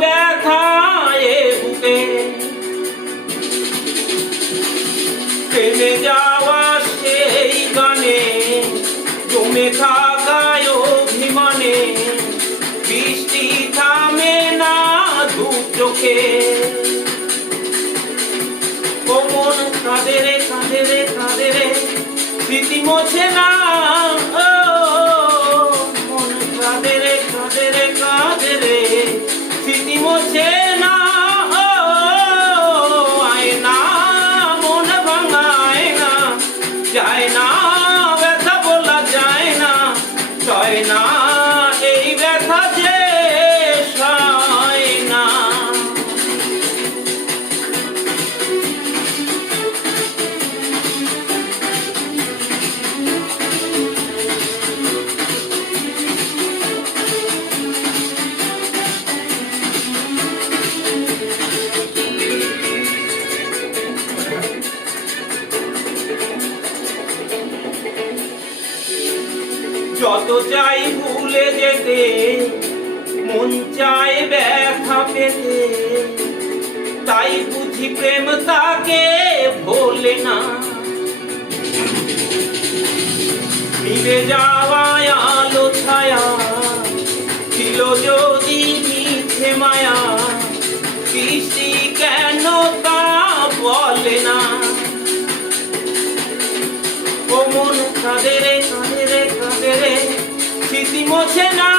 ব্যথা এ বুকে, থেমে যাওয়া সেই গানে জমে থাকায় অভিমানে বৃষ্টি থামে না দু চোখে। ও মন কাঁদে রে কাঁদে রে কাঁদে রে, স্মৃতি মোছে না। ও মন কাঁদে রে কাঁদে রে কাঁদে রে, স্মৃতি মোছে না। ও আয়না মন ভাঙায় না, যায় না ব্যথা বলা যায় না, সয় না এই ব্যথা যে সয় না। যত চাই ভুলে যেতে, মন চায় ব্যথা পেতে, তাই বুঝি প্রেম তাকে ভোলে না। নিভে যাওয়ায় আলো ছায়া ছিল যদি মিছে মায়া, বৃষ্টি কেন তা বলে না। ও মন কাঁদে রে কাঁদে রে কাঁদে রে, স্মৃতি মোছে না।